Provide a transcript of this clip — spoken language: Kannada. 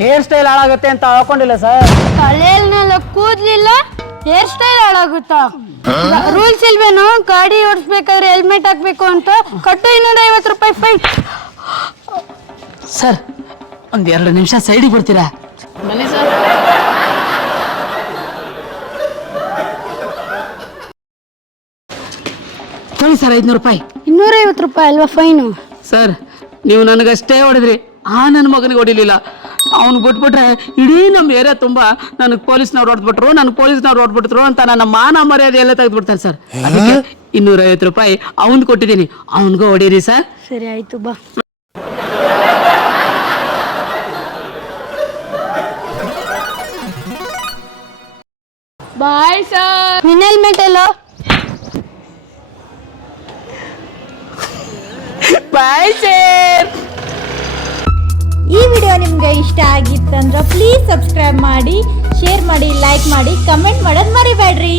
ಹೇರ್ ಸ್ಟೈಲ್ ಹಾಳಾಗುತ್ತೆ ಅಂತ ಹಾಕೊಂಡಿಲ್ಲ ಸರ್. ತಲೆಯಲ್ನೆಲ್ಲ ಕೂದ್ಲಿಲ್ಲ ಹೇರ್ ಸ್ಟೈಲ್ ಹಾಳಾಗುತ್ತಾ? ರೂಲ್ಸ್ ಇಲ್ವೇನು? ಗಾಡಿ ಓಡಿಸ್ಬೇಕಾದ್ರೆ ಹೆಲ್ಮೆಟ್ ಹಾಕ್ಬೇಕು ಅಂತ. ಕಟ್ಟು 250 ರೂಪಾಯಿ ಫೈನ್. ಸರ್ ಒಂದ್ 2 ನಿಮಿಷ ಸೈಡಿಗೆ ಬರ್ತೀರಾ? ಬನ್ನಿ ಸರ್. ತೊಳಿ ಸರ್ 500 ರೂಪಾಯಿ. 250 ರೂಪಾಯಿ ಅಲ್ವಾ ಫೈನು? ಸರ್ ನೀವು ನನಗಷ್ಟೇ ಹೊಡೆದ್ರಿ, ನನ್ನ ಮಗನಿಗೆ ಹೊಡಿಲಿಲ್ಲ. ಅವ್ನು ಬಿಟ್ಬಿಟ್ರೆ ಇಡೀ ನಮ್ಮ ಏರಿಯಾ ತುಂಬಾ ನನಗೆ ಪೊಲೀಸ್ನವ್ರು ಹೊಡ್ಬಿಟ್ರು ಅಂತ ನನ್ನ ಮಾನ ಮರ್ಯಾದೆ ಎಲ್ಲ ತೆಗೆದ್ಬಿಡ್ತಾರೆ ಸರ್. ಅದಕ್ಕೆ 250 ರೂಪಾಯಿ ಅವನ್ ಕೊಟ್ಟಿದ್ದೀನಿ, ಅವನ್ಗೂ ಹೊಡೀರಿ ಸರ್. ಸರಿ ಆಯ್ತು ಬಾ. Bye sir. ನಿನ್ನ ಹೆಲ್ಮೆಟ್ ಎಲ್ಲ? Bye sir. ಈ ವಿಡಿಯೋ ನಿಮಗೆ ಇಷ್ಟ ಆಗಿತ್ತಂದ್ರೆ ಪ್ಲೀಸ್ ಸಬ್ಸ್ಕ್ರೈಬ್ ಮಾಡಿ, ಶೇರ್ ಮಾಡಿ, ಲೈಕ್ ಮಾಡಿ, ಕಮೆಂಟ್ ಮಾಡೋದು ಮರಿಬೇಡ್ರಿ.